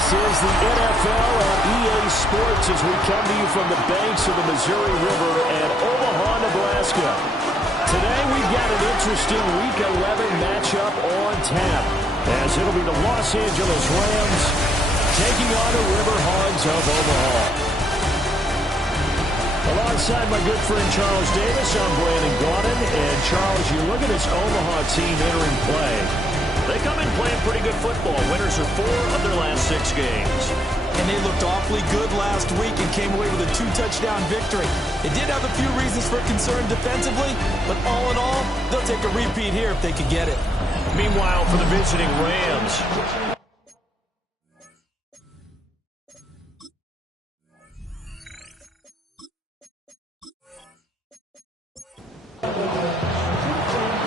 This is the NFL on EA Sports as we come to you from the banks of the Missouri River at Omaha, Nebraska. Today we've got an interesting Week 11 matchup on tap, as it'll be the Los Angeles Rams taking on the River Hogs of Omaha. Alongside my good friend Charles Davis, I'm Brandon Gaudin. And Charles, you look at this Omaha team entering play. They come in playing pretty good football. Winners of 4 of their last 6 games. And they looked awfully good last week and came away with a 2-touchdown victory. It did have a few reasons for concern defensively, but all in all, they'll take a repeat here if they could get it. Meanwhile, for the visiting Rams,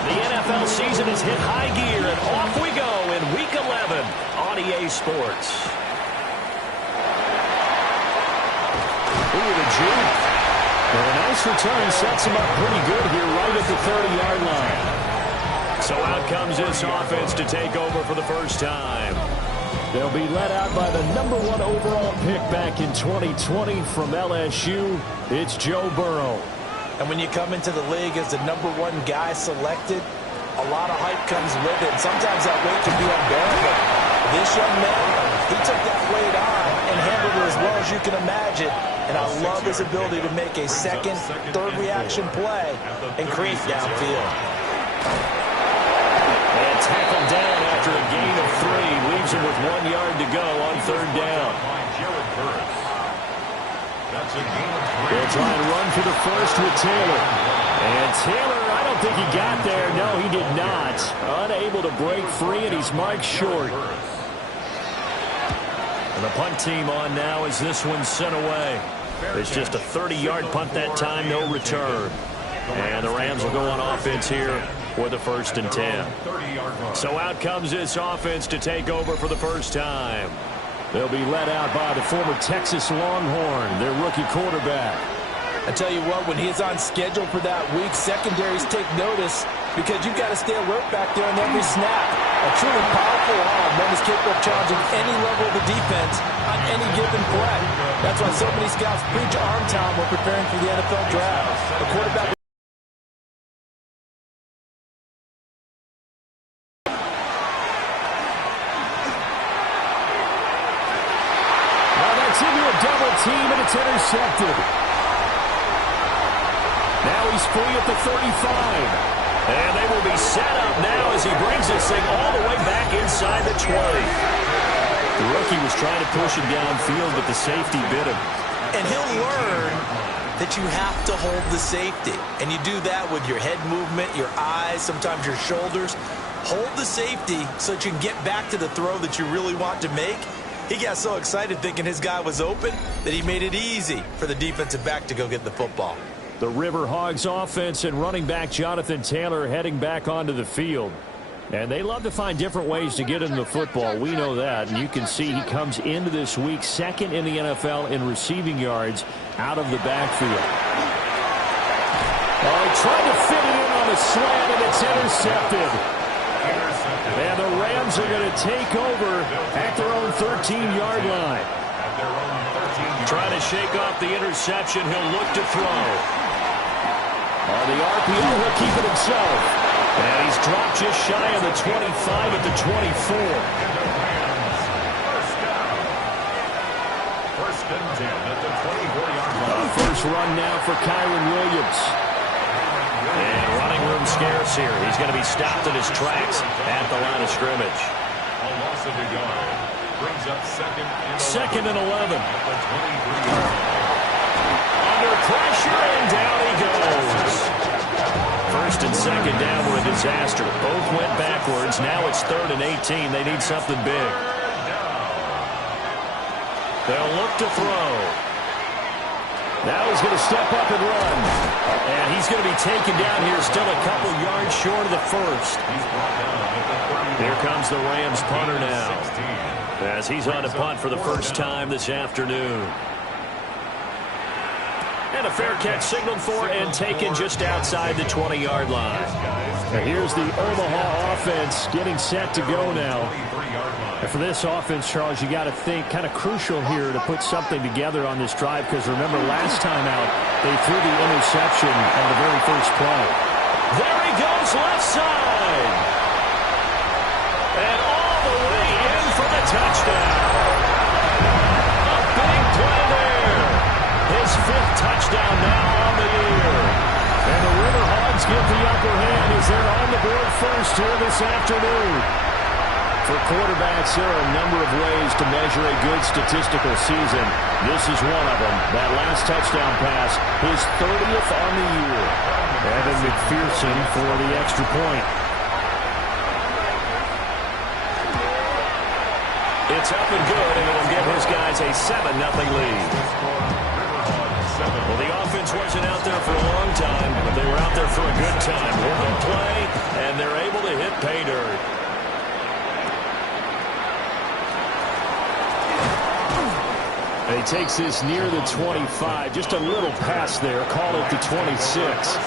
the NFL season has hit high gear, and off we go in Week 11 on EA Sports. Ooh, the juke. And a nice return sets him up pretty good here right at the 30-yard line. So out comes this offense to take over for the first time. They'll be led out by the #1 overall pick back in 2020 from LSU. It's Joe Burrow. And when you come into the league as the #1 guy selected, a lot of hype comes with it. Sometimes that weight can be unbearable. This young man, he took that weight on and handled it as well as you can imagine. And I love his ability to make a second, third reaction play and create downfield. And tackled down after a gain of 3. Leaves him with 1 yard to go on 3rd down. They'll try and run for the first with Taylor. And Taylor, I don't think he got there. No, he did not. Unable to break free, and he's marked short. And the punt team on now as this one's sent away. It's just a 30-yard punt that time, no return. And the Rams will go on offense here with a 1st and 10. So out comes this offense to take over for the first time. They'll be led out by the former Texas Longhorn, their rookie quarterback. I tell you what, when he's on schedule for that week, secondaries take notice because you've got to stay alert back there on every snap. A truly powerful arm, one is capable of challenging any level of the defense on any given play. That's why so many scouts preach arm talent when preparing for the NFL draft. A quarterback double team, and it's intercepted. Now he's free at the 35. And they will be set up now as he brings this thing all the way back inside the 20. The rookie was trying to push him downfield, but the safety bit him. And he'll learn that you have to hold the safety. And you do that with your head movement, your eyes, sometimes your shoulders. Hold the safety so that you can get back to the throw that you really want to make. He got so excited thinking his guy was open that he made it easy for the defensive back to go get the football. The River Hogs offense and running back Jonathan Taylor heading back onto the field. And they love to find different ways to get him the football. We know that. And you can see he comes into this week 2nd in the NFL in receiving yards out of the backfield. Oh, he tried to fit it in on a slant, and it's intercepted. And the Rams are going to take over at their own 13-yard line. Trying to shake off the interception. He'll look to throw. On the RPO, he'll keep it himself. And he's dropped just shy of the 25 at the 24. First and 10 at the 24-yard line. First run now for Kyron Williams. And running room scarce here. He's going to be stopped in his tracks at the line of scrimmage. A loss of a yard brings up 2nd and 11. Under pressure, and down he goes. 1st and 2nd down were a disaster. Both went backwards. Now it's 3rd and 18. They need something big. They'll look to throw. Now he's going to step up and run. And he's going to be taken down here, still a couple yards short of the 1st. Here comes the Rams punter now, as he's on a punt for the first time this afternoon. And a fair catch signaled for and taken just outside the 20-yard line. And here's the Omaha offense getting set to go now. And for this offense, Charles, you got to think kind of crucial here to put something together on this drive, because remember last time out they threw the interception on the very first play. There he goes, left side. And all the way in for the touchdown. A big play there. His 5th touchdown now on the year. And the River Hogs get the upper hand as they're on the board first here this afternoon. For quarterbacks, there are a number of ways to measure a good statistical season. This is one of them. That last touchdown pass, his 30th on the year. Evan McPherson for the extra point. It's up and good, and it'll give his guys a 7-0 lead. Well, the offense wasn't out there for a long time, but they were out there for a good time. One play, and they're able to hit pay dirt. And he takes this near the 25. Just a little pass there. Call it the 26.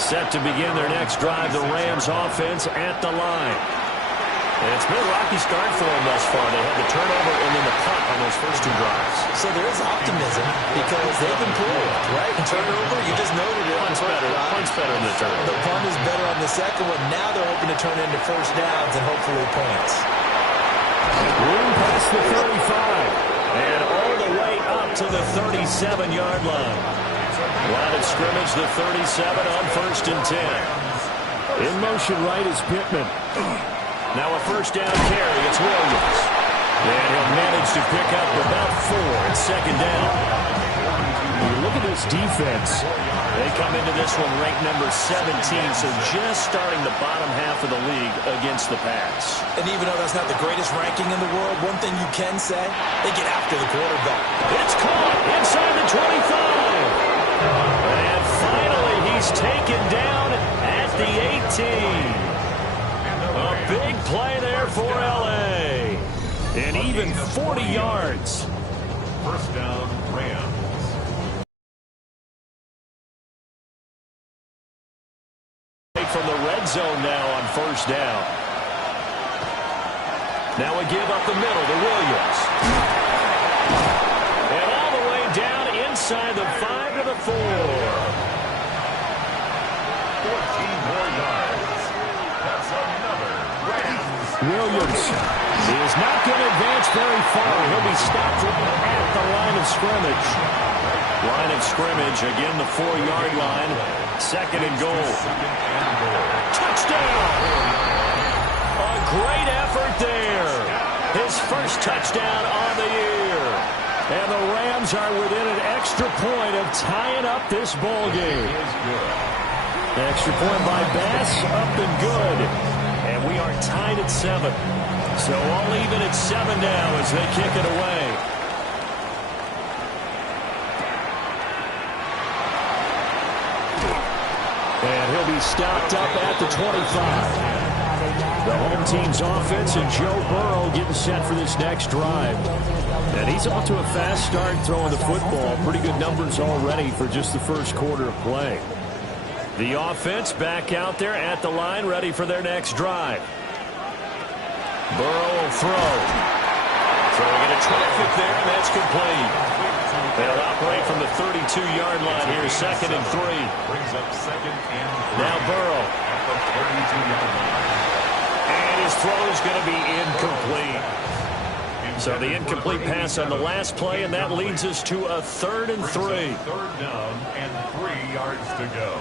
Set to begin their next drive, the Rams offense at the line. And it's been a rocky start for them thus far. They had the turnover and then the punt on those first 2 drives. So there is optimism because they've improved, right? And turnover, you just noted it. Punt's better than the turnover. The punt is better on the second one. Now they're hoping to turn into first downs and hopefully points. Room past the 35. And all the way up to the 37-yard line. Line of scrimmage, the 37 on 1st and 10. In motion right is Pittman. Now a first down carry. It's Williams. And he'll manage to pick up about 4 at 2nd down. You look at this defense. They come into this one ranked number 17, so just starting the bottom half of the league against the pass. And even though that's not the greatest ranking in the world, one thing you can say, they get after the quarterback. It's caught inside the 25. And finally, he's taken down at the 18. A big play there for L.A. And even 40 yards. First down, Rams. From the red zone now on first down. Now we give up the middle to Williams. And all the way down inside the 5 to the 4. 14 more yards. That's another Rams. Williams is not going to advance very far. He'll be stopped at the line of scrimmage. Line of scrimmage, again the 4-yard line. 2nd and goal. Touchdown! A great effort there. His first touchdown on the year. And the Rams are within an extra point of tying up this ball game. Extra point by Bass, up and good. And we are tied at 7. So all even at 7 now as they kick it away. And he'll be stopped up at the 25. The home team's offense and Joe Burrow getting set for this next drive. And he's off to a fast start throwing the football. Pretty good numbers already for just the first quarter of play. The offense back out there at the line, ready for their next drive. Burrow will throw. Throwing into traffic there, and that's complete. They'll operate from the 32-yard line here, 2nd and 3. Brings up 2nd and 3. Now Burrow. At the 32-yard line. And his throw is going to be incomplete. So the incomplete pass on the last play, and that leads us to a 3rd and 3. 3rd down and 3 yards to go.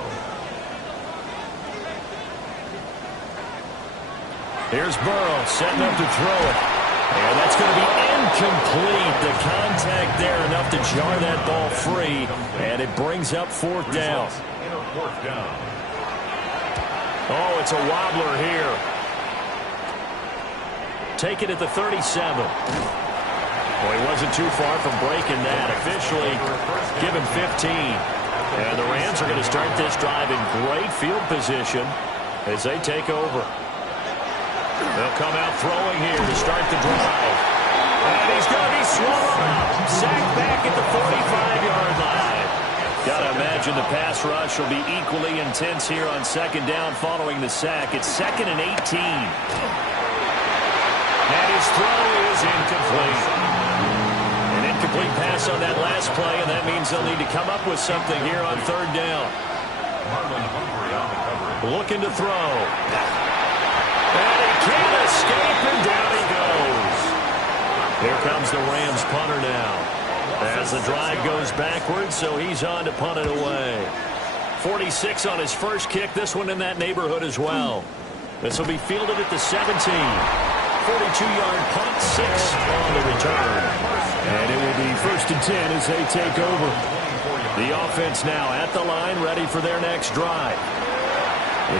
Here's Burrow setting up to throw it. And that's going to be incomplete. The contact there enough to jar that ball free. And it brings up 4th down. In a 4th down. Oh, it's a wobbler here. Take it at the 37. Well, he wasn't too far from breaking that. Officially, give him 15. And the Rams are going to start this drive in great field position as they take over. They'll come out throwing here to start the drive. And he's going to be swallowed up. Sacked back at the 45-yard line. Gotta imagine the pass rush will be equally intense here on second down following the sack. It's 2nd and 18. And his throw is incomplete. An incomplete pass on that last play, and that means they'll need to come up with something here on third down. Looking to throw. And he can't escape, and down he goes. Here comes the Rams punter now. As the drive goes backwards, so he's on to punt it away. 46 on his first kick. This one in that neighborhood as well. This will be fielded at the 17. 42-yard punt, 6 on the return. And it will be 1st and 10 as they take over. The offense now at the line, ready for their next drive.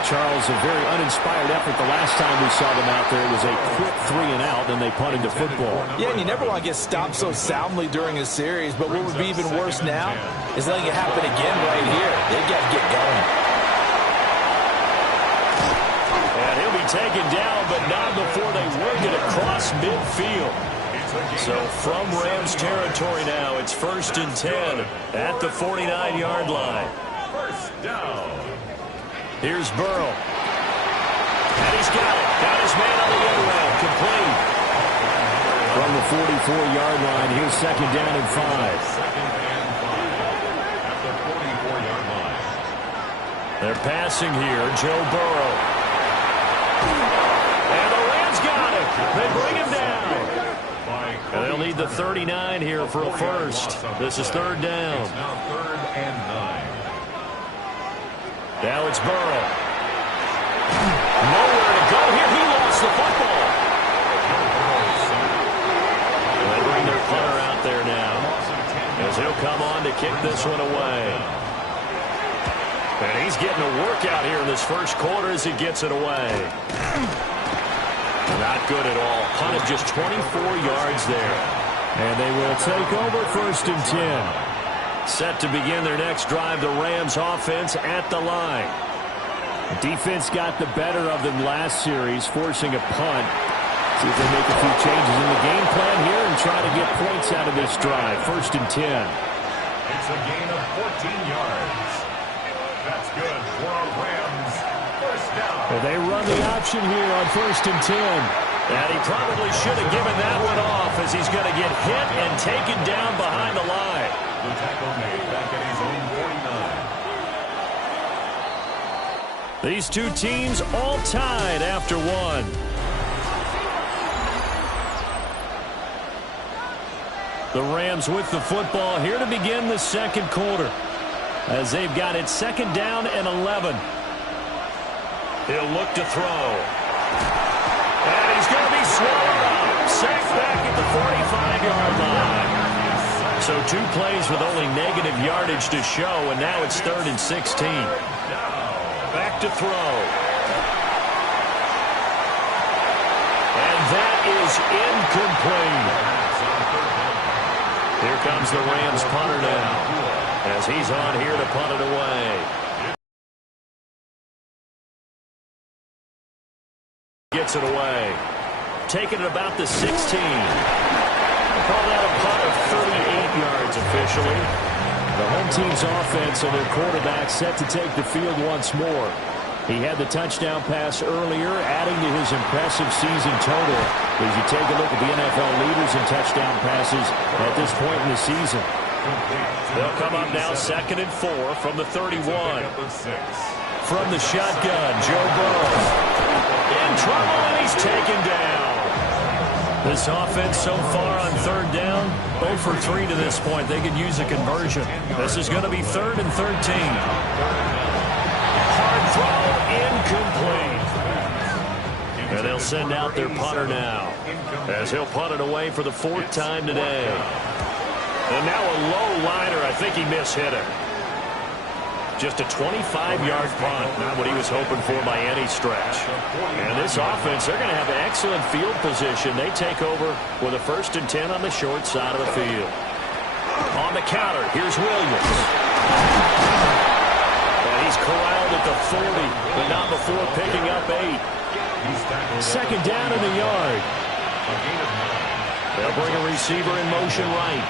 Charles, a very uninspired effort the last time we saw them out there. It was a quick 3-and-out, and they punted the football. Yeah, and you never want to get stopped so soundly during a series, but what would be even worse now is letting it happen again right here. They've got to get going. And he'll be taken down, but not before they work it across midfield. So from Rams territory now, it's 1st and 10 at the 49-yard line. First down. Here's Burrow. And he's got it. Got his man on the end route. Complete. From the 44-yard line, here's 2nd down and 5. 2nd and 5 at the 44-yard line. They're passing here. Joe Burrow. And the Rams got it. They bring him down. And they'll need the 39 here for a first. This is 3rd down. It's now 3rd and 9. Now it's Burrow. Nowhere to go here. He lost the football. They bring their punter out there now as he'll come on to kick this one away. And he's getting a workout here in this first quarter as he gets it away. Not good at all. Punt of just 24 yards there. And they will take over 1st and 10. Set to begin their next drive, the Rams offense at the line. The defense got the better of them last series, forcing a punt. See if they make a few changes in the game plan here and try to get points out of this drive. 1st and 10. It's a gain of 14 yards. That's good for our Rams. First down. Well, they run the option here on 1st and 10. And he probably should have given that one off as he's going to get hit and taken down behind the line. The tackle made back at his own 49. These two teams all tied after one. The Rams with the football here to begin the second quarter as they've got it 2nd down and 11. He'll look to throw. And he's going to be swallowed up. Sacked back at the 45-yard line. So 2 plays with only negative yardage to show, and now it's 3rd and 16. Back to throw. And that is incomplete. Here comes the Rams punter now as he's on here to punt it away. Gets it away. Taking it about the 16. Call that a punt of 38 yards officially. The home team's offense and their quarterback set to take the field once more. He had the touchdown pass earlier, adding to his impressive season total as you take a look at the NFL leaders in touchdown passes at this point in the season. They'll come up now 2nd and 4 from the 31. From the shotgun, Joe Burrow. In trouble, and he's taken down. This offense so far on 3rd down, 0 for 3 to this point. They could use a conversion. This is going to be 3rd and 13. Hard throw, incomplete. And they'll send out their punter now as he'll punt it away for the 4th time today. And now a low liner. I think he mishit it. Just a 25-yard punt, not what he was hoping for by any stretch. And this offense, they're going to have excellent field position. They take over with a 1st and 10 on the short side of the field. On the counter, here's Williams. And he's corralled at the 40, but not before picking up 8. 2nd down in the yard. They'll bring a receiver in motion right.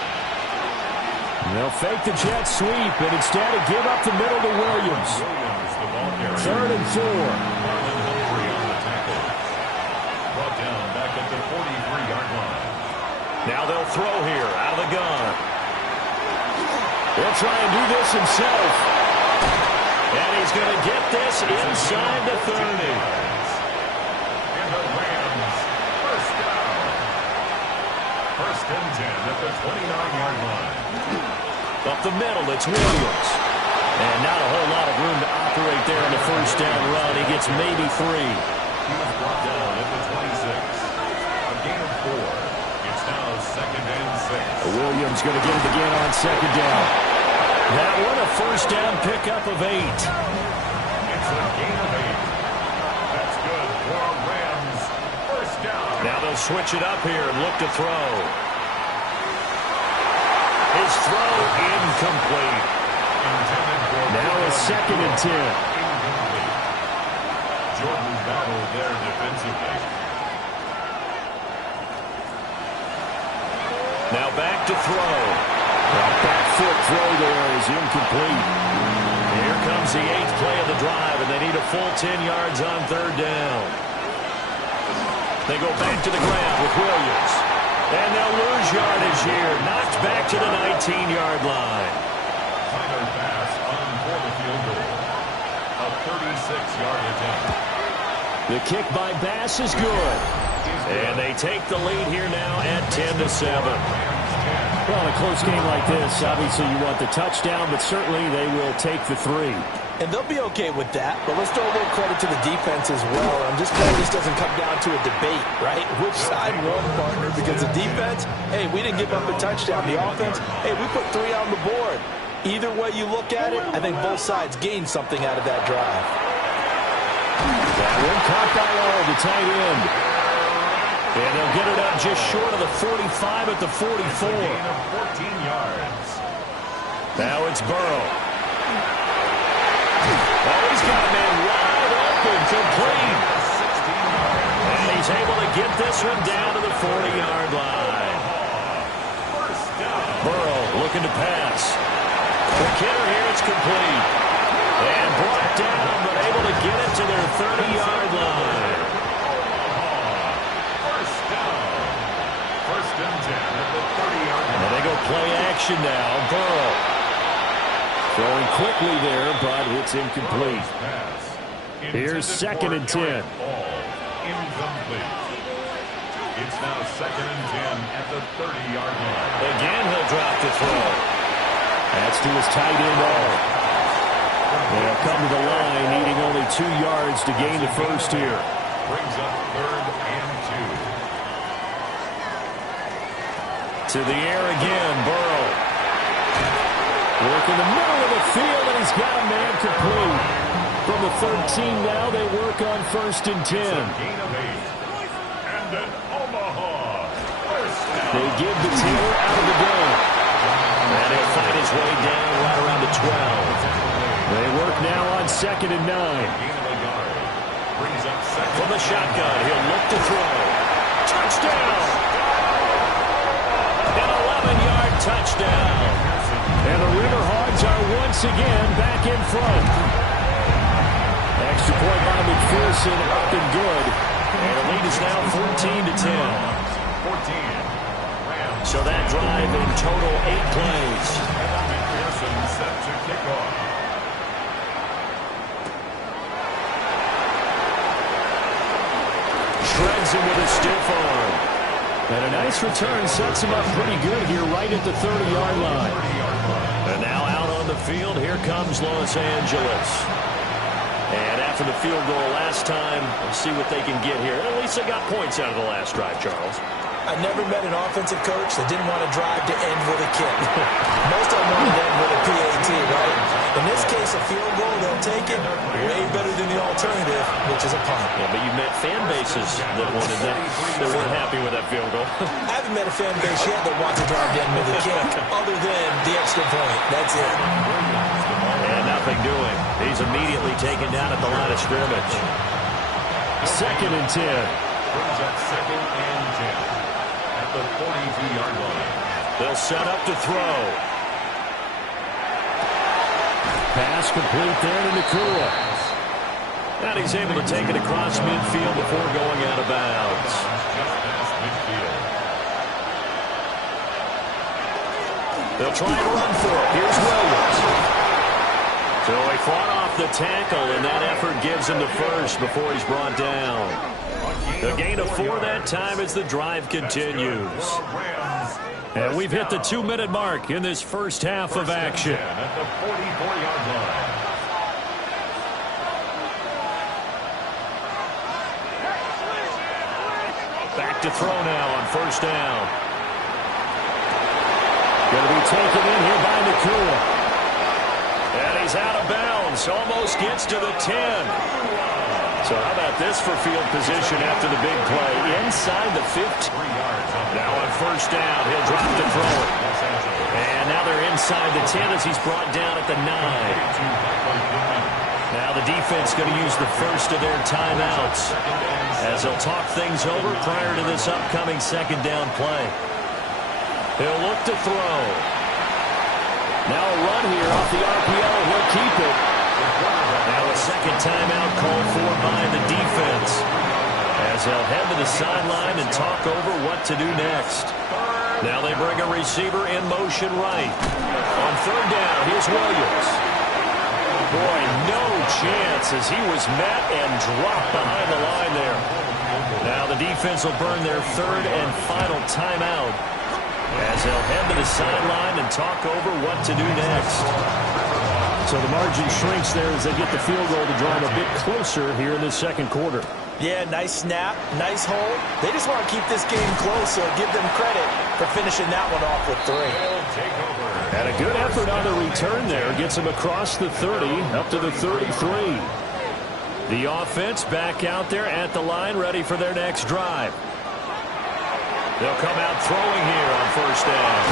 They'll fake the jet sweep and instead give up the middle to Williams. 3rd and 4. Brought down back at the 43-yard line. Now they'll throw here out of the gun. He'll try and do this himself. And he's going to get this inside the 30. And the Rams, first down. 1st and 10 at the 29-yard line. Up the middle, it's Williams. And not a whole lot of room to operate there on the first down run. He gets maybe 3. He was brought down at the 26. A gain of 4. It's now 2nd and 6. Williams going to get it again on 2nd down. That one a first down pickup of 8. It's a gain of 8. That's good for Rams. First down. Now they'll switch it up here and look to throw. His throw incomplete. Now a 2nd and 10. Incomplete. Jordan battled there defensively. Now back to throw. That back foot throw there is incomplete. Here comes the 8th play of the drive, and they need a full 10 yards on 3rd down. They go back to the ground with Williams. And they'll lose yardage here. Knocked back to the 19-yard line. Final pass on for the field goal. A 36-yard attempt. The kick by Bass is good. And they take the lead here now at 10-7. Well, in a close game like this, obviously you want the touchdown, but certainly they will take the 3. And they'll be okay with that, but let's throw a little credit to the defense as well. I'm just glad this doesn't come down to a debate, right? Which side won, partner? Because the defense, hey, we didn't give up a touchdown. The offense, hey, we put 3 on the board. Either way you look at it, I think both sides gained something out of that drive. That one caught by all, the tight end. And they'll get it up just short of the 45 at the 44. A gain of 14 yards. Now it's Burrow. Oh, he's got a man wide open, complete. And he's able to get this one down to the 40-yard line. Burrow looking to pass. The kidder here, it's complete. And brought down, but able to get it to their 30-yard line. First down. 1st and 10 at the 30-yard line. And they go play action now. Burrow. Throwing quickly there, but it's incomplete. Here's 2nd and 10. Incomplete. It's now 2nd and 10 at the 30-yard line. Again, he'll drop the throw. That's to his tight end, all. They'll come to the line, needing only 2 yards to gain the first here. Brings up 3rd and 2. To the air again, Burrow. Work in the middle of the field, and he's got a man complete. From the 13 now, they work on 1st and 10. Gain of 8. And an Omaha. First down. They give the Taylor out of the gun. And he'll find his way down right around the 12. They work now on 2nd and 9. Gain of a yard. Brings up 2nd. From the shotgun, he'll look to throw. Touchdown! An 11-yard touchdown. And the River Hogs are once again back in front. Extra point by McPherson, up and good. And the lead is now 14-10. 14. So that drive in total 8 plays. McPherson set to kick off. Shreds him with a stiff arm. And a nice return sets him up pretty good here right at the 30-yard line. And now out on the field, here comes Los Angeles. And after the field goal last time, we'll see what they can get here. At least they got points out of the last drive, Charles. I never met an offensive coach that didn't want to drive to end with a kick. Most of them want to end with a PAT, right? In this case, a field goal, they'll take it way better than the alternative, which is a punt. Yeah, but you met fan bases that wanted that, that weren't happy with that field goal. I haven't met a fan base yet that wants to drive to end with a kick, other than the extra point. That's it. And nothing doing. He's immediately taken down at the line of scrimmage. 2nd and 10. Brings up 2nd and 10 at the 42-yard line. They'll set up to throw. Pass complete there to Nakua. And he's able to take it across midfield before going out of bounds. They'll try and run for it. Here's Williams. So he fought off the tackle, and that effort gives him the first before he's brought down. A gain of 4 that time as the drive continues. And we've hit the 2-minute mark in this first half of action. At the 44-yard line. Back to throw now on first down. Going to be taken in here by Nakua. And he's out of bounds. Almost gets to the 10. So how about this for field position after the big play? Inside the 15. Now on first down, he'll drop to throw it. And now they're inside the 10 as he's brought down at the 9. Now the defense going to use the first of their timeouts as they'll talk things over prior to this upcoming second down play. He'll look to throw. Now a run here off the RPO. He'll keep it. Now a second timeout called for by the defense as they'll head to the sideline and talk over what to do next. Now they bring a receiver in motion right. On third down, here's Williams. Boy, no chance as he was met and dropped behind the line there. Now the defense will burn their third and final timeout as they'll head to the sideline and talk over what to do next. So the margin shrinks there as they get the field goal to drive a bit closer here in this second quarter. Yeah, nice snap, nice hold. They just want to keep this game close, so give them credit for finishing that one off with 3. And a good effort on the return there. Gets him across the 30, up to the 33. The offense back out there at the line, ready for their next drive. They'll come out throwing here on first down.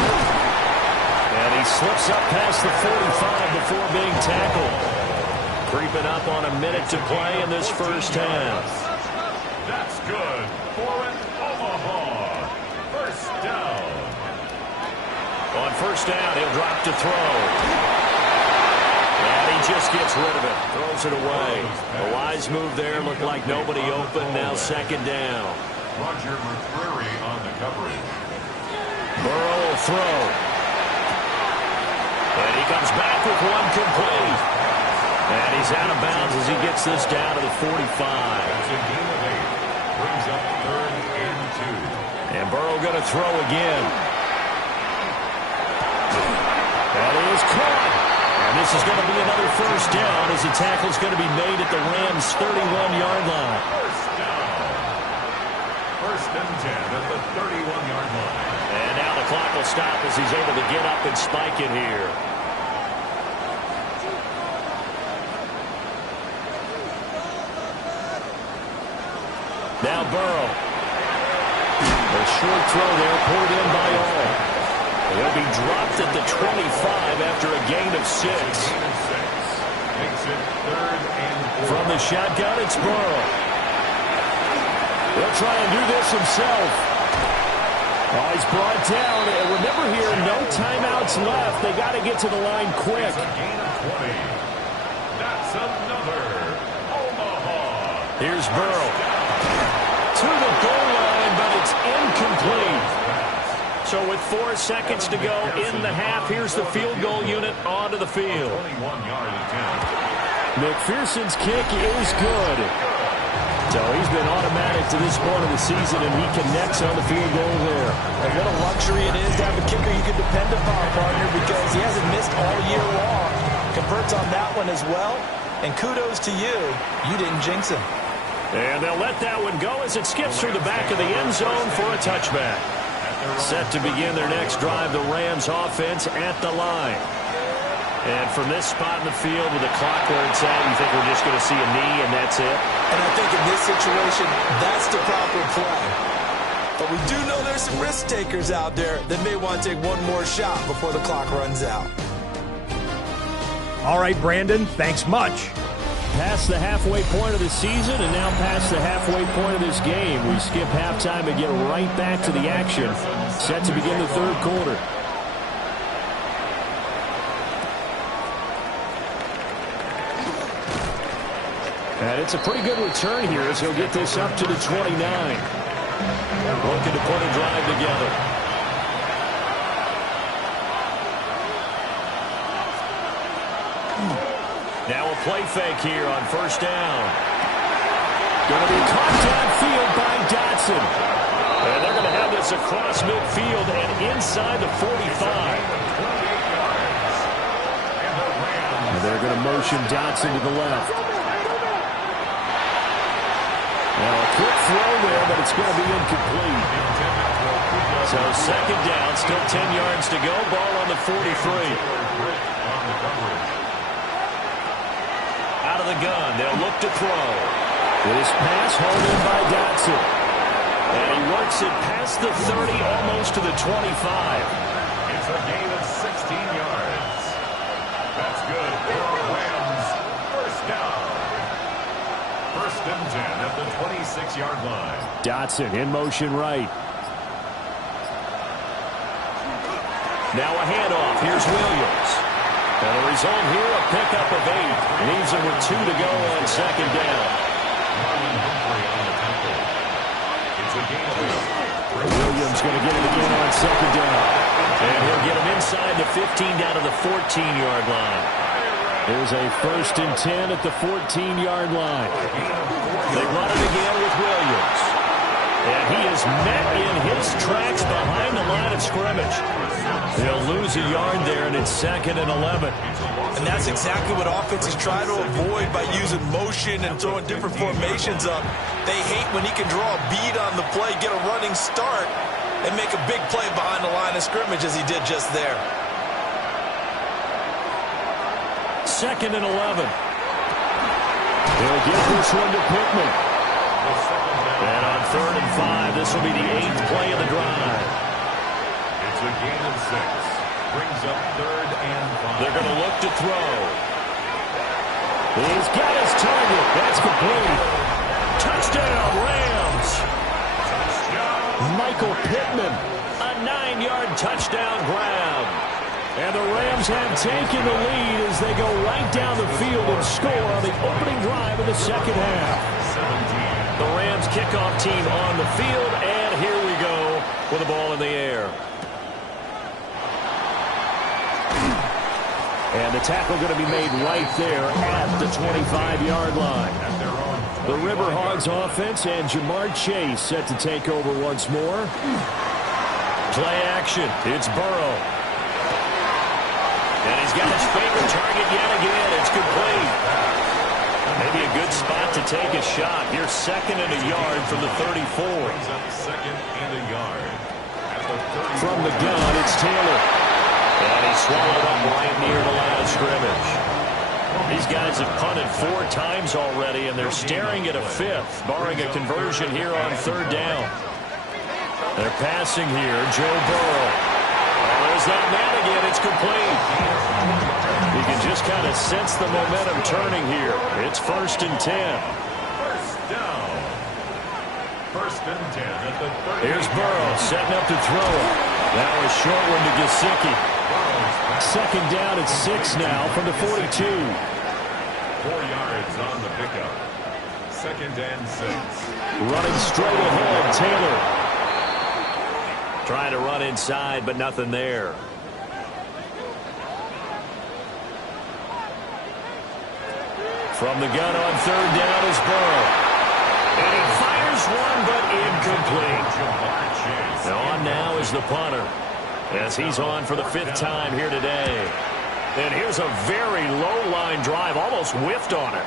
And he slips up past the 45 before being tackled. Creeping up on a minute to play in this first half. That's good for an Omaha first down. On first down, he'll drop to throw. And he just gets rid of it. Throws it away. A wise move there. Looked like nobody open. Now second down. Roger McCreary on the coverage. Burrow will throw. And he comes back with one complete. And he's out of bounds as he gets this down to the 45. That's a gain of 8. Brings up third and 2. And Burrow going to throw again. That is caught. And this is going to be another first down as the tackle's going to be made at the Rams' 31-yard line. First down. First and 10 at the 31-yard line. And now the clock will stop as he's able to get up and spike it here. Now Burrow. A short throw there pulled in by all. He'll be dropped at the 25 after a gain of 6. Makes it third and 4. From the shotgun, it's Burrow. He'll try and do this himself. Oh, he's brought down. And remember here, no timeouts left. They got to get to the line quick. It's a gain of 20. That's another Omaha. Here's Burrow. To the goal line, but it's incomplete. So with 4 seconds to go in the half, here's the field goal unit onto the field. 21-yard attempt. McPherson's kick is good. So he's been automatic to this point of the season, and he connects on the field goal there. And what a luxury it is to have a kicker you can depend upon, partner, because he hasn't missed all year long. Converts on that one as well. And kudos to you. You didn't jinx him. And they'll let that one go as it skips through the back of the end zone for a touchback. Set to begin their next drive, the Rams offense at the line. And from this spot in the field with the clock where it's at, you think we're just going to see a knee and that's it? And I think in this situation, that's the proper play. But we do know there's some risk takers out there that may want to take one more shot before the clock runs out. All right, Brandon, thanks much. Past the halfway point of the season and now past the halfway point of this game. We skip halftime and get right back to the action. Set to begin the third quarter. And it's a pretty good return here as he'll get this up to the 29. Looking to put a drive together. Now a play fake here on first down. Going to be caught downfield by Dotson. And they're going to have this across midfield and inside the 45. And they're going to motion Dotson to the left. Now a quick throw there, but it's going to be incomplete. So second down, still 10 yards to go. Ball on the 43. Out of the gun, they'll look to throw. This pass hauled in by Dotson. And he works it past the 30, almost to the 25. It's a gain of 16 yards. That's good for our Rams. First down. First and 10 at the 26-yard line. Dotson in motion right. Now a handoff. Here's Williams. And the result here, a pickup of 8. Leaves him with 2 to go on second down. Williams going to get it again on second down. And he'll get him inside the 15 down to the 14-yard line. There's a first and 10 at the 14-yard line. They run it again with Williams. And he is met in his tracks behind the line of scrimmage. They'll lose a yard there, and it's second and 11. And that's exactly what offenses try to avoid by using motion and throwing different formations up. They hate when he can draw a bead on the play, get a running start, and make a big play behind the line of scrimmage as he did just there. Second and 11. They'll give this one to Pittman. And on third and 5, this will be the 8th play of the drive. It's a gain of 6. Brings up third and 5. They're going to look to throw. He's got his target. That's complete. Touchdown, Rams. Michael Pittman. A 9-yard touchdown grab. And the Rams have taken the lead as they go right down the field and score on the opening drive of the second half. The Rams kickoff team on the field, and here we go with the ball in the air. And the tackle going to be made right there at the 25-yard line. The River Hogs offense and Jamar Chase set to take over once more. Play action. It's Burrow. And he's got his favorite target yet again. It's complete. Maybe a good spot to take a shot. Here's second and a yard from the 34. Second and a yard. From the gun, it's Taylor. And he's swallowed up right near the line of scrimmage. These guys have punted 4 times already, and they're staring at a 5th, barring a conversion here on third down. They're passing here. Joe Burrow. Oh, there's that man again. It's complete. You can just kind of sense the momentum turning here. It's first and 10. First down. First and 10 at the 30. Here's Burrow setting up to throw it. That was short one to Gesicki. Second down at 6 now from the 42. 4 yards on the pickup. Second and 6. Running straight ahead, Taylor. Trying to run inside, but nothing there. From the gun on third down is Burrow. And he fires one, but incomplete. On now is the punter, as he's on for the 5th time here today. And here's a very low-line drive, almost whiffed on it.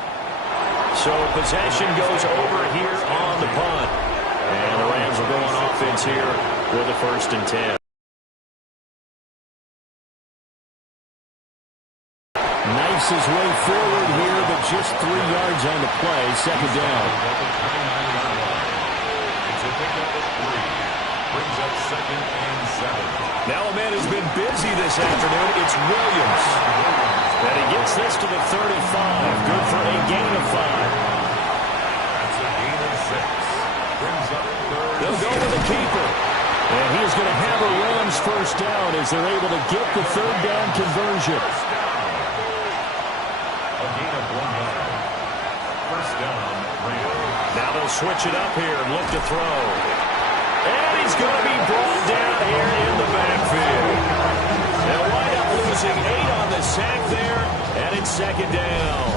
So possession goes over here on the punt. And the Rams will go on offense here with a first and 10. Knifes his way forward here, but just 3 yards on the play. Second down. It's a pickup of 3. Brings up second and 7. Now a man who's been busy this afternoon. It's Williams. And he gets this to the 35. Good for a gain of 5. That's a gain of 6. Brings up third. They'll go with the keeper. And he is going to have a Rams first down as they're able to get the third down conversion. A gain of 1 yard. First down. switch it up here and look to throw. And he's going to be brought down here in the backfield. They'll wind up losing 8 on the sack there, and it's second down.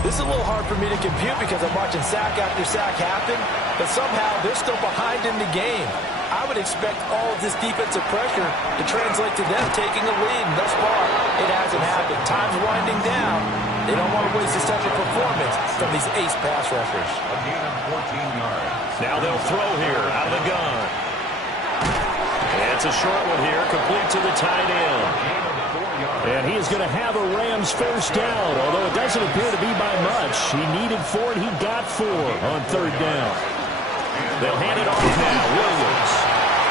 This is a little hard for me to compute because I'm watching sack after sack happen, but somehow they're still behind in the game. I would expect all of this defensive pressure to translate to them taking a lead, and thus far, it hasn't happened. Time's winding down. They don't want to waste this type of performance from these ace pass rushers. A gain of 14 yards. Now they'll throw here out of the gun. And it's a short one here, complete to the tight end. And he is going to have a Rams first down, although it doesn't appear to be by much. He needed 4, and he got 4 on third down. They'll hand it off now, Williams.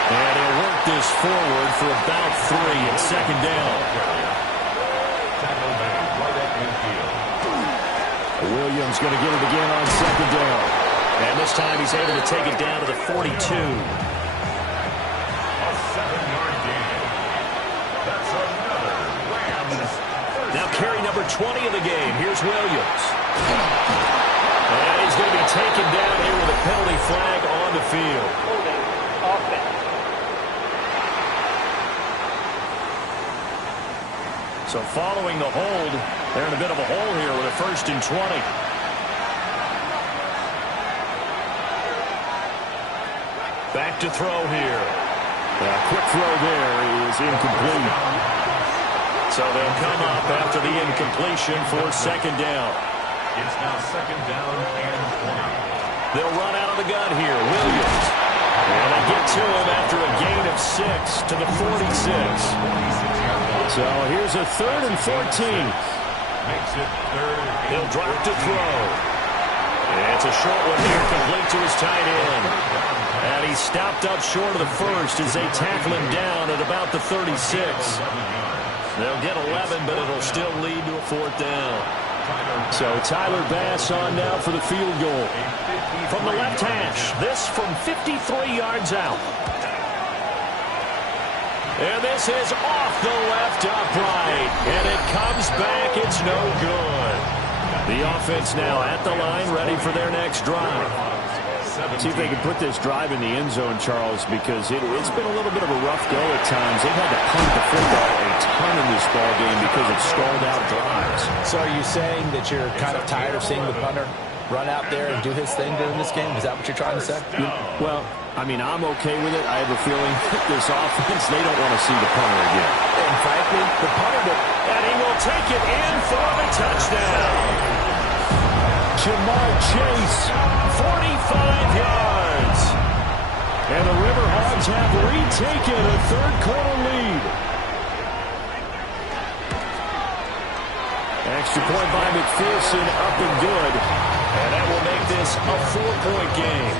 And he'll work this forward for about 3 at second down. Williams going to get it again on second down. And this time he's able to take it down to the 42. A 7-yard gain. That's another Rams. Now carry number 20 of the game. Here's Williams. And he's going to be taken down here with a penalty flag on the field. So following the hold, they're in a bit of a hole here with a 1st and 20. Back to throw here. A quick throw there is incomplete. So they'll come up after the incompletion for second down. It's now second down and 20. They'll run out of the gun here. Williams. And they get to him after a gain of 6 to the 46. So here's a 3rd and 14. Makes it 3rd. He'll drop to throw. It's a short one here, complete to his tight end. And he's stopped up short of the 1st as they tackle him down at about the 36. They'll get 11, but it'll still lead to a 4th down. So Tyler Bass on now for the field goal. From the left hash, this from 53 yards out. And this is off the left upright. And it comes back. It's no good. The offense now at the line, ready for their next drive. See if they can put this drive in the end zone, Charles, because it's been a little bit of a rough go at times. They've had to punt the football a ton in this ball game because of stalled out drives. So are you saying that you're kind of tired of seeing the punter run out there and do his thing during this game? Is that what you're trying to say? Well, I mean, I'm okay with it. I have a feeling this offense, they don't want to see the punter again. And frankly, the punter... And he will take it in for the touchdown. Jamar Chase, 45 yards. And the River Hogs have retaken a third-quarter lead. Extra point by McPherson, up and good. And that will make this a 4-point game.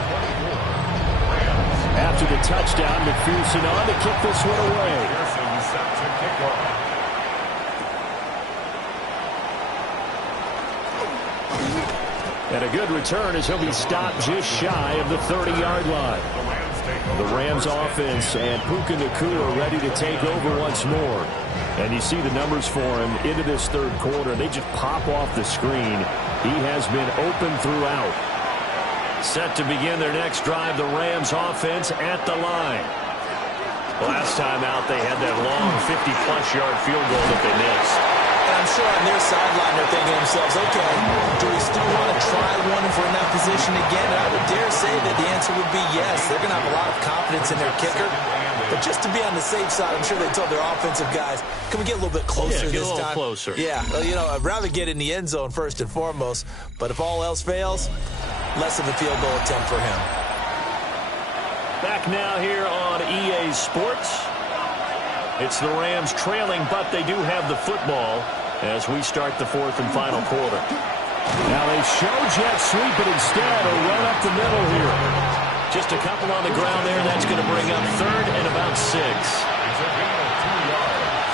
After the touchdown, McPherson on to kick this one away. Set to kick off. And a good return as he'll be stopped just shy of the 30-yard line. The Rams offense and Puka Nacua ready to take over once more. And you see the numbers for him into this third quarter. They just pop off the screen. He has been open throughout. Set to begin their next drive, the Rams offense at the line. Last time out, they had that long 50-plus yard field goal that they missed. And I'm sure on their sideline they're thinking to themselves, okay, do we still want to try one if we're in that position again? And I would dare say that the answer would be yes. They're going to have a lot of confidence in their kicker. But just to be on the safe side, I'm sure they told their offensive guys, can we get a little bit closer this time? Yeah, get a little closer. Yeah, well, you know, I'd rather get in the end zone first and foremost. But if all else fails, less of a field goal attempt for him. Back now here on EA Sports. It's the Rams trailing, but they do have the football as we start the 4th and final quarter. Now they show jet sweep, but instead a run up the middle here. Just a couple on the ground there. That's going to bring up 3rd and about 6. It's a gain of 2 yards.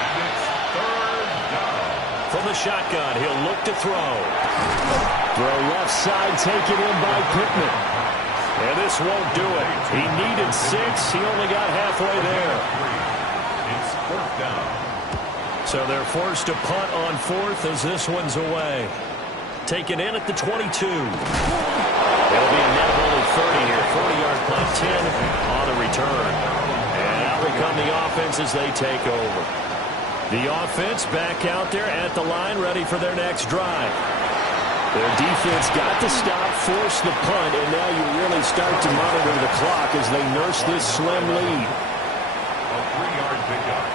And it's 3rd down. From the shotgun, he'll look to throw. Throw left side, taken in by Pittman. And this won't do it. He needed 6. He only got halfway there. It's 4th down. So they're forced to punt on 4th as this one's away. taken in at the 22. It'll be a net of only 30 here. 40-yard punt, 10 on the return. And out will come the offense as they take over. The offense back out there at the line, ready for their next drive. Their defense got to stop, force the punt, and now you really start to monitor the clock as they nurse this slim lead. A 3-yard pickup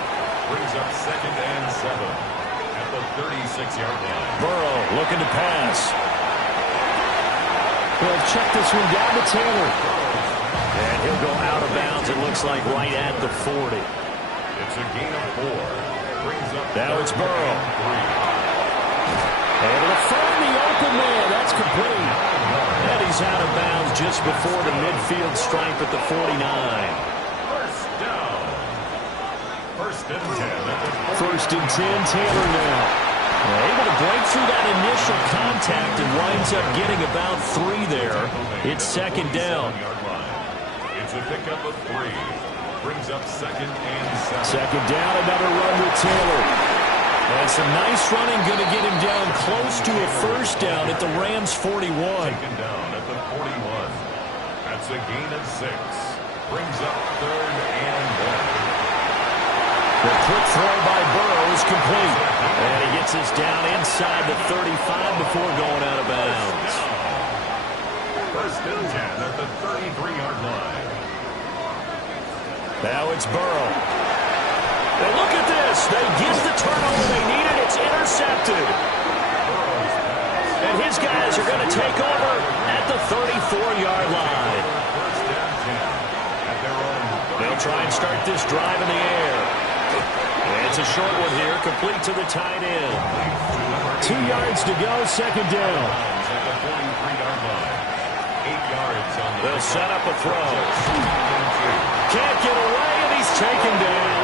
brings up 2nd and 7 at the 36-yard line. Burrow looking to pass. He'll check this one down to Taylor. And he'll go out of bounds, it looks like, right at the 40. It's a gain of 4. Brings up now it's Burrow. 3. Able to find the open man. That's complete. And he's out of bounds just before the midfield stripe at the 49. First down. 1st and 10. 1st and 10, Taylor now. Able to break through that initial contact and winds up getting about 3 there. It's 2nd down. It's a pickup of 3. Brings up 2nd and 7. 2nd down, another run with Taylor. And some nice running, going to get him down close to a 1st down at the Rams 41. Taken down at the 41. That's a gain of 6. Brings up 3rd and 1. The quick throw by Burrow is complete. And he gets us down inside the 35 before going out of bounds. 1st and 10 at the 33-yard line. Now it's Burrow. And look at this. They get the turnover they needed. It's intercepted. And his guys are going to take over at the 34-yard line. 1st and 10 at their own. They'll try and start this drive in the air. And it's a short one here, complete to the tight end. 2 yards to go, 2nd down. At the 43-yard line. 8 yards on the They'll set up a throw. Can't get away, and he's taken down.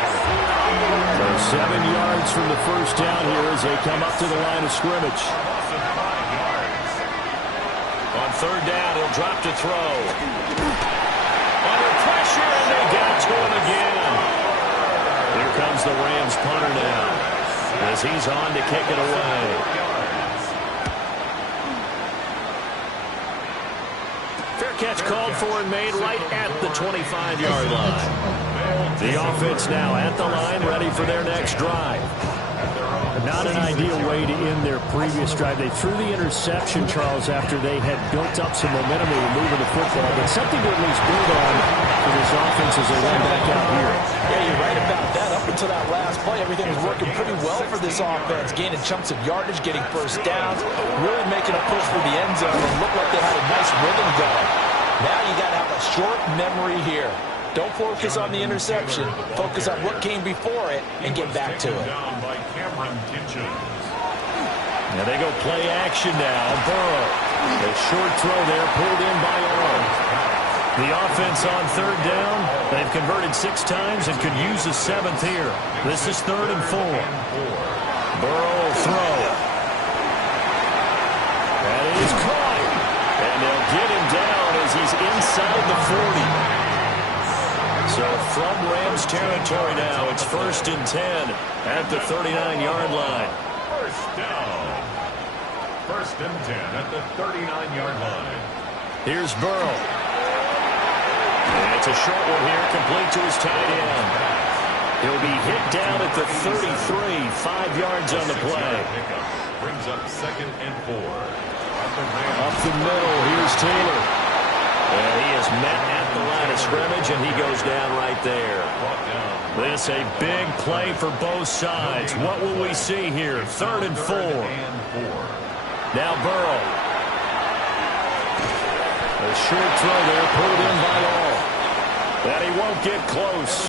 So 7 yards from the 1st down here as they come up to the line of scrimmage. On 3rd down, he'll drop to throw. Under pressure, and they got to him again. Here comes the Rams punter now as he's on to kick it away. Fair catch called for and made right at the 25-yard line. The offense now at the line, ready for their next drive. Not an ideal way to end their previous drive. They threw the interception, Charles, after they had built up some momentum. They were moving the football, but something to at least build on for this offense as they run back out here. Yeah, you're right about that. Up until that last play, everything was working pretty well for this offense. Gaining chunks of yardage, getting 1st downs, really making a push for the end zone. It looked like they had a nice rhythm going. Now you got to have a short memory here. Don't focus on the interception. Focus on what came before it and get back to it. Now they go play action now. Burrow. A short throw there pulled in by Arm. The offense on 3rd down. They've converted 6 times and could use a 7th here. This is 3rd and 4. Burrow will throw. And he's caught. And they'll get him down as he's inside the 40. So from Rams territory now, it's 1st and 10 at the 39-yard line. 1st down. 1st and 10 at the 39-yard line. Here's Burrow. And it's a short one here, complete to his tight end. He'll be hit down at the 33, 5 yards on the play. Brings up 2nd and 4. Up the middle, here's Taylor. And he is met at the line of scrimmage, and he goes down right there. This a big play for both sides. What will we see here? 3rd and 4. Now Burrow. A short throw there, pulled in by all. That he won't get close.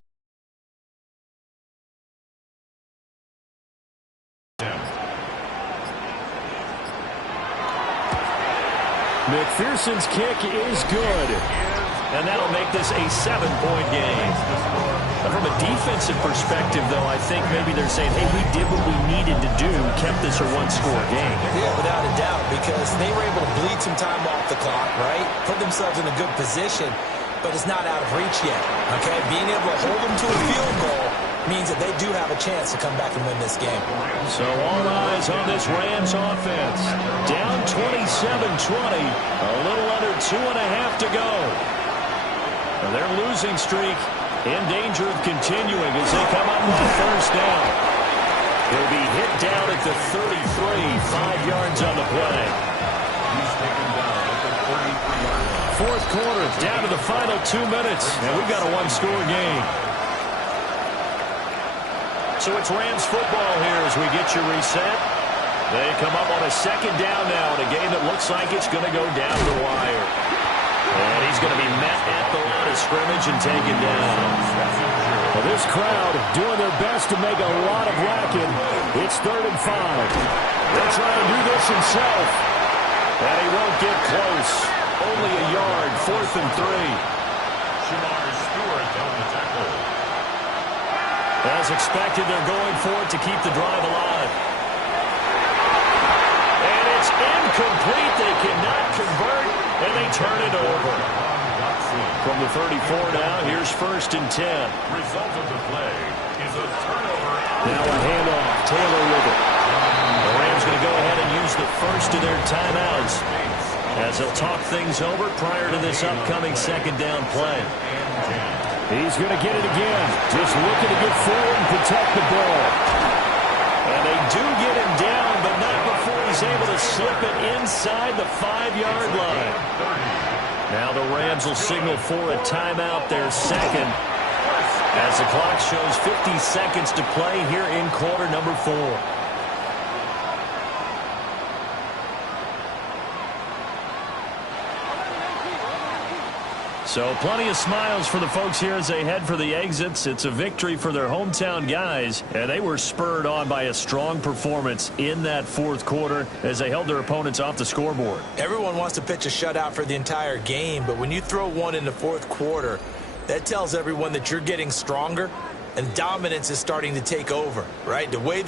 McPherson's kick is good. And that'll make this a 7-point game. From a defensive perspective, though, I think maybe they're saying, hey, we did what we needed to do, kept this a 1-score game. Yeah, without a doubt, because they were able to bleed some time off the clock, right? Put themselves in a good position, but it's not out of reach yet, okay? Being able to hold them to a field goal means that they do have a chance to come back and win this game. So all eyes on this Rams offense. Down 27-20, a little under 2.5 to go. Now their losing streak in danger of continuing as they come up with the first down. He'll be hit down at the 33, 5 yards on the play. He's taken down at the 33-yard line. Fourth quarter, down to the final 2 minutes, and we've got a one-score game. So it's Rams football here as we get you reset. They come up on a second down now in a game that looks like it's going to go down the wire. And he's going to be met at the line of scrimmage and taken down. Well, this crowd doing their best to make a lot of racket. It's 3rd and 5. They'll try and do this himself. And he won't get close. Only a yard, 4th and 3. Shamar Stewart on the tackle. As expected, they're going for it to keep the drive alive. And it's incomplete. They cannot convert, and they turn it over. From the 34 now, here's 1st and 10. Result of the play is a turnover. Now a handoff. Taylor with it. The Rams going to go ahead and use the first of their timeouts as they'll talk things over prior to this upcoming second down play. He's going to get it again. Just looking to get forward and protect the ball. And they do get him down, but not before he's able to slip it inside the 5-yard line. Now the Rams will signal for a timeout, their second, as the clock shows 50 seconds to play here in quarter number 4. So plenty of smiles for the folks here as they head for the exits. It's a victory for their hometown guys, and they were spurred on by a strong performance in that fourth quarter as they held their opponents off the scoreboard. Everyone wants to pitch a shutout for the entire game, but when you throw one in the fourth quarter, that tells everyone that you're getting stronger and dominance is starting to take over, right? The way